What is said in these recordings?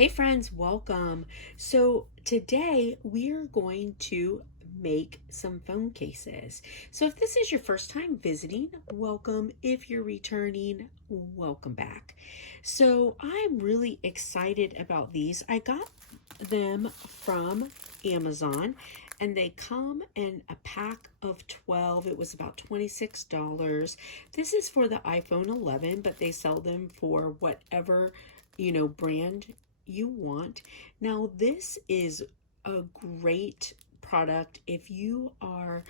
Hey friends, welcome. So today we are going to make some phone cases. So if this is your first time visiting, welcome. If you're returning, welcome back. So I'm really excited about these. I got them from Amazon and they come in a pack of 12. It was about $26. This is for the iPhone 11, but they sell them for whatever, brand you want. Now, this is a great product if you are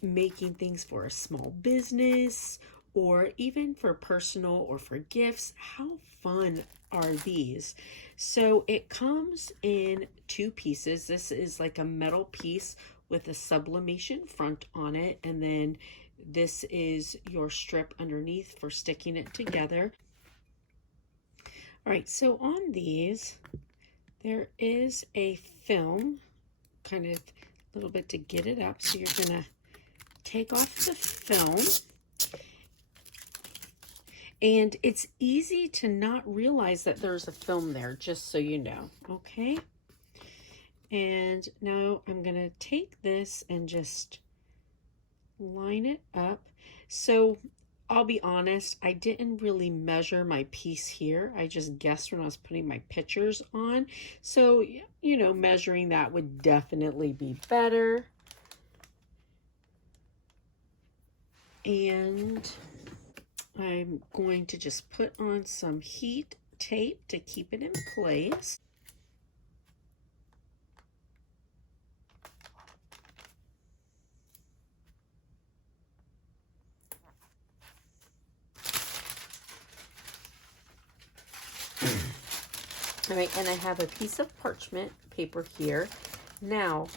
making things for a small business or even for personal or for gifts. How fun are these? So it comes in two pieces. This is like a metal piece with a sublimation front on it, and then this is your strip underneath for sticking it together. All right, so on these, there is a film, kind of a little bit to get it up. So you're going to take off the film. And it's easy to not realize that there's a film there, just so you know, okay? And now I'm going to take this and just line it up. So I'll be honest, I didn't really measure my piece here. I just guessed when I was putting my pictures on. So, measuring that would definitely be better. And I'm going to just put on some heat tape to keep it in place. All right, and I have a piece of parchment paper here. Now,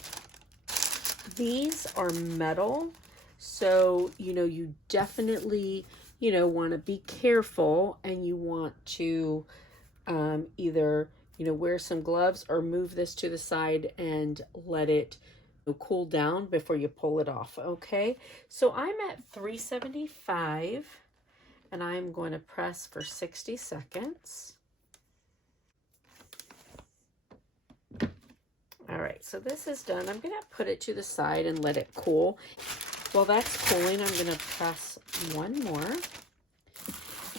these are metal, so, you definitely, want to be careful, and you want to either, wear some gloves or move this to the side and let it cool down before you pull it off, okay? So I'm at 375, and I'm going to press for 60 seconds. All right, so this is done. I'm going to put it to the side and let it cool. While that's cooling, I'm going to press one more.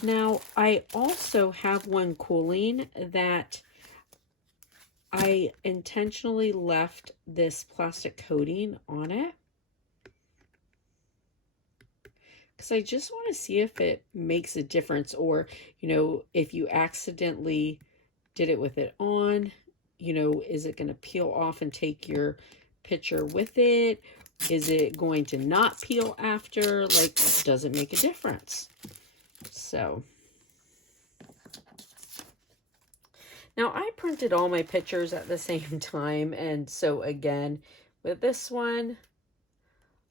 Now, I also have one cooling that I intentionally left this plastic coating on it because I just want to see if it makes a difference, or, if you accidentally did it with it on, is it going to peel off and take your picture with it? Is it going to not peel after? Like, does it make a difference? So, now I printed all my pictures at the same time, and so again, with this one,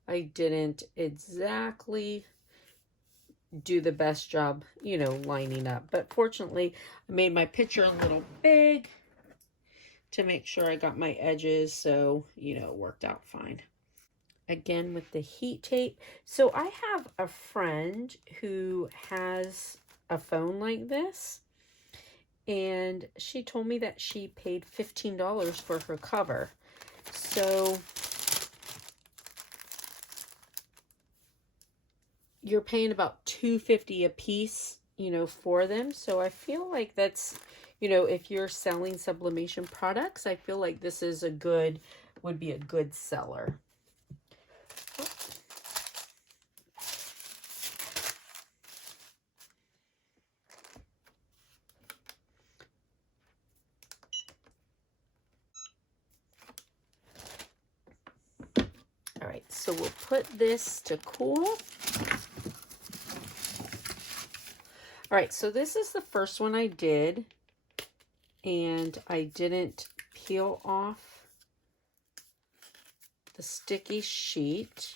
I didn't exactly do the best job, lining up. But fortunately, I made my picture a little big to make sure I got my edges, so, it worked out fine. Again, with the heat tape. So I have a friend who has a phone like this, and she told me that she paid $15 for her cover. So you're paying about $2.50 a piece, for them. So I feel like that's, if you're selling sublimation products, I feel like this is would be a good seller. All right, so we'll put this to cool. All right, so this is the first one I did, and I didn't peel off the sticky sheet.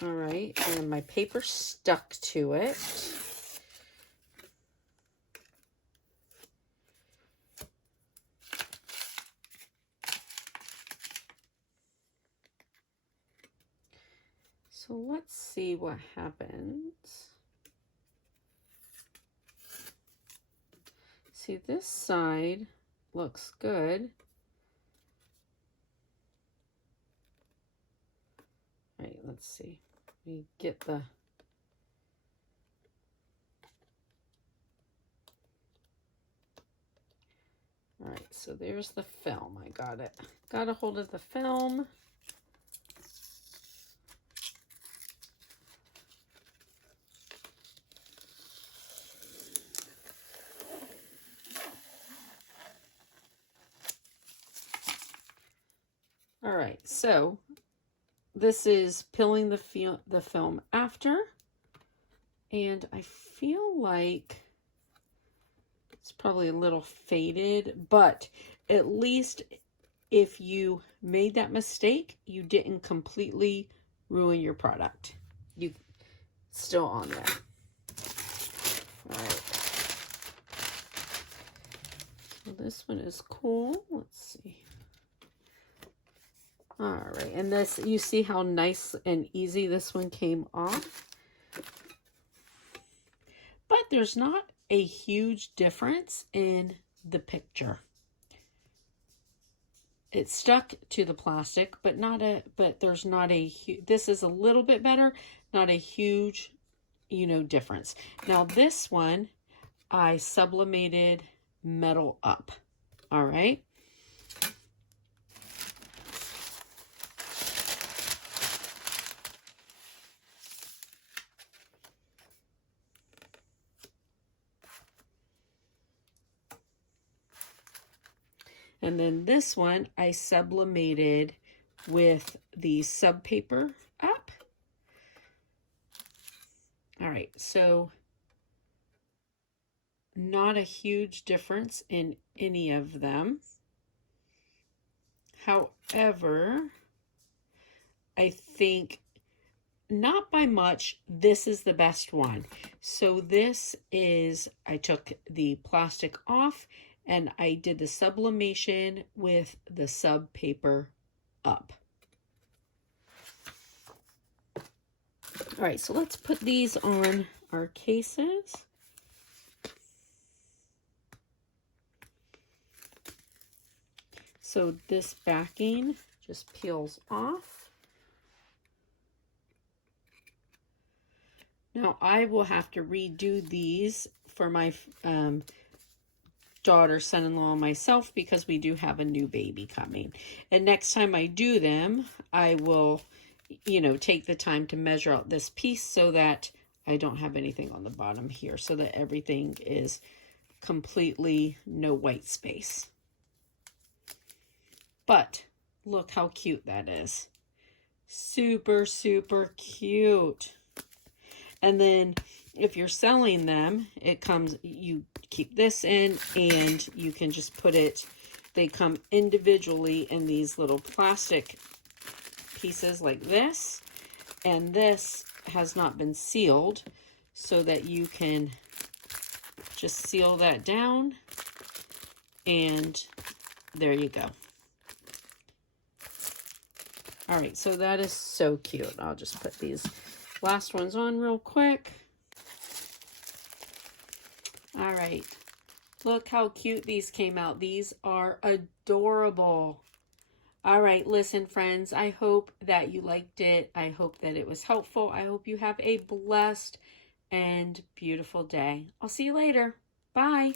All right, and my paper stuck to it. So let's see what happens. See, this side looks good. All right, let's see. We get the all right, so there's the film. I got it. Got a hold of the film. All right, so this is peeling the film after, and I feel like it's probably a little faded, but at least if you made that mistake, you didn't completely ruin your product. You still on there. All right. So this one is cool. Let's see. All right, and this, you see how nice and easy this one came off. But there's not a huge difference in the picture. It's stuck to the plastic, but there's not a this is a little bit better, not a huge, difference. Now this one, I sublimated metal up. All right. And then this one, I sublimated with the sub paper up. All right, so not a huge difference in any of them. However, I think not by much, this is the best one. So this is, I took the plastic off and I did the sublimation with the sub paper up. All right, so let's put these on our cases. So this backing just peels off. Now I will have to redo these for my daughter, son-in-law, and myself, because we do have a new baby coming. And next time I do them, I will, take the time to measure out this piece so that I don't have anything on the bottom here, so that everything is completely no white space. But look how cute that is. Super, super cute. And then if you're selling them, it comes, you keep this in and you can just put it, they come individually in these little plastic pieces like this. And this has not been sealed, so that you can just seal that down. And there you go. All right, so that is so cute. I'll just put these last ones on real quick. All right, look how cute these came out. These are adorable. All right, listen, friends, I hope that you liked it. I hope that it was helpful. I hope you have a blessed and beautiful day. I'll see you later. Bye.